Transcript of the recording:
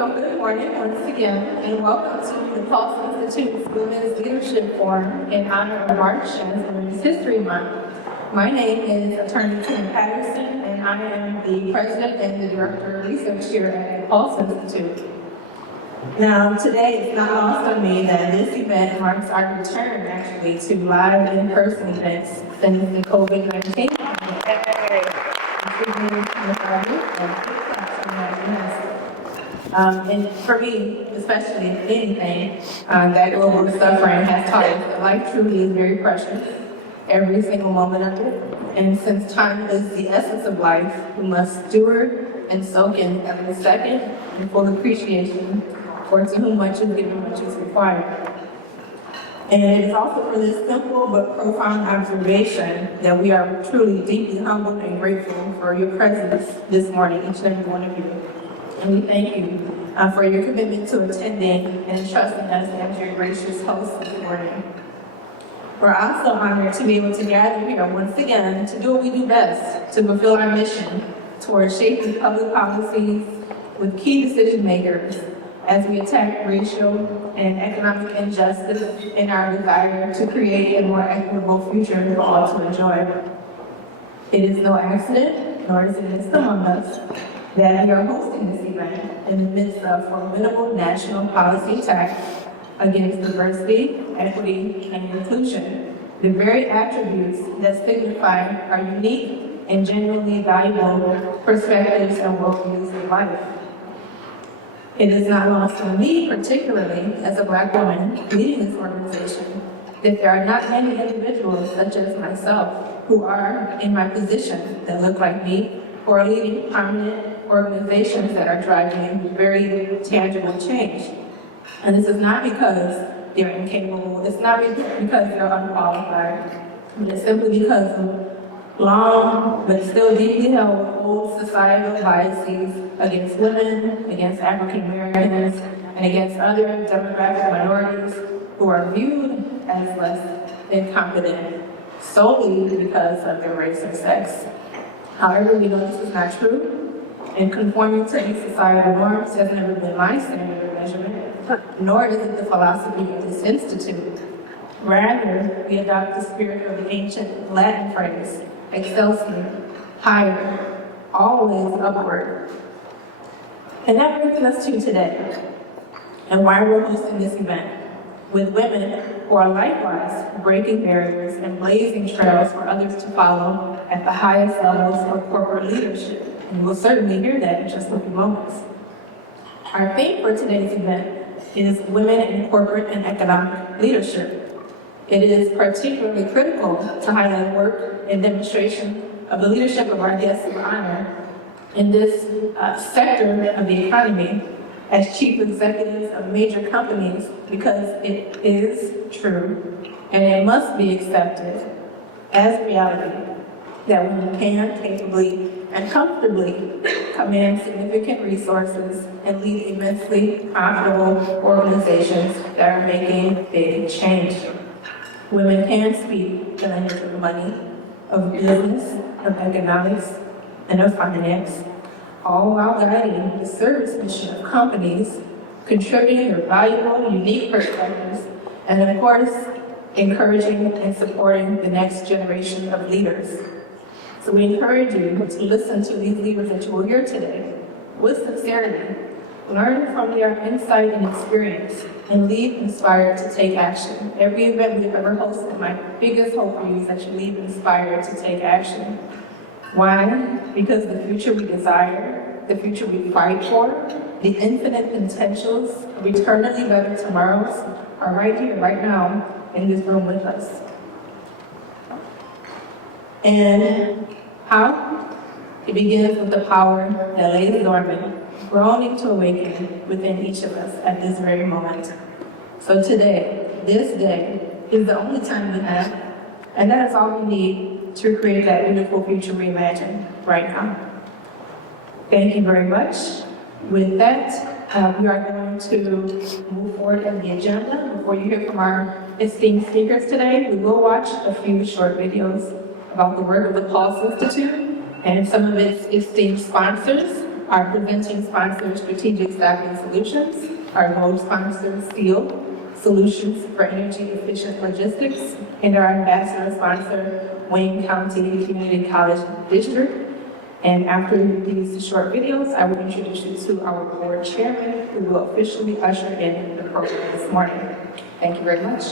so good morning once again, and welcome to the PuLSE Institute's Women's Leadership Forum in honor of March as Women's History Month. My name is Attorney Cindi Pasky, and I am the President and the Director of Research here at the PuLSE Institute. Now, today it's not lost on me that this event marks our return, actually, to live in-person events since the COVID-19 pandemic. And for me, especially anything, that global suffering has taught us that life truly is very precious, every single moment of it. And since time is the essence of life, we must steward and soak in every second in full appreciation for to whom much is given, much is required. And it is also for this simple but profound observation that we are truly deeply humbled and grateful for your presence this morning, each and every one of you. And we thank you for your commitment to attending and trusting us as your gracious host this morning. We're also honored to be able to gather here once again to do what we do best, to fulfill our mission towards shaping public policies with key decision makers as we attack racial and economic injustice in our desire to create a more equitable future for all to enjoy. It is no accident, nor is it just among us, that we are hosting this event in the midst of formidable national policy attacks against diversity, equity, and inclusion, the very attributes that signify our unique and genuinely valuable perspectives and worldviews in life. It is not lost on me, particularly as a Black woman leading this organization, that there are not many individuals such as myself who are in my position that look like me, who are leading prominent organizations that are driving very tangible change. And this is not because they're incapable, it's not because they're unqualified, but it's simply because of long but still deeply held old societal biases against women, against African Americans, and against other demographic minorities who are viewed as less than competent solely because of their race or sex. However, we know this is not true, and conforming to these societal norms has never been my standard of measurement, nor is it the philosophy of this institute. Rather, we adopt the spirit of the ancient Latin phrase, excelsior, higher, always upward. And that brings us to today, and why we're hosting this event, with women who are likewise breaking barriers and blazing trails for others to follow at the highest levels of corporate leadership. And we'll certainly hear that in just a few moments. Our theme for today's event is Women in Corporate and Economic Leadership. It is particularly critical to highlight work and demonstration of the leadership of our guests of honor in this sector of the economy as chief executives of major companies, because it is true and it must be accepted as reality that women can capably and comfortably command significant resources and lead immensely profitable organizations that are making big change. Women can speak the language of money, of business, of economics, and of finance, all while guiding the service mission of companies, contributing their valuable, unique perspectives, and of course, encouraging and supporting the next generation of leaders. So we encourage you to listen to these leaders that you will hear today with sincerity, learn from their insight and experience, and leave inspired to take action. Every event we've ever hosted, my biggest hope for you is that you leave inspired to take action. Why? Because the future we desire, the future we fight for, the infinite potentials of eternally better tomorrows are right here, right now, in this room with us. And how? It begins with the power that lays dormant, groaning to awaken within each of us at this very moment. So today, this day, is the only time we have, and that is all we need to create that beautiful future we imagine right now. Thank you very much. With that, we are going to move forward in the agenda. Before you hear from our esteemed speakers today, we will watch a few short videos about the work of the PuLSE Institute and some of its esteemed sponsors Our presenting sponsor, Strategic Staffing Solutions. Our gold sponsor, Steel Solutions for Energy Efficient Logistics. And our ambassador sponsor, Wayne County Community College District. And after these short videos, I will introduce you to our board chairman, who will officially usher in the program this morning. Thank you very much.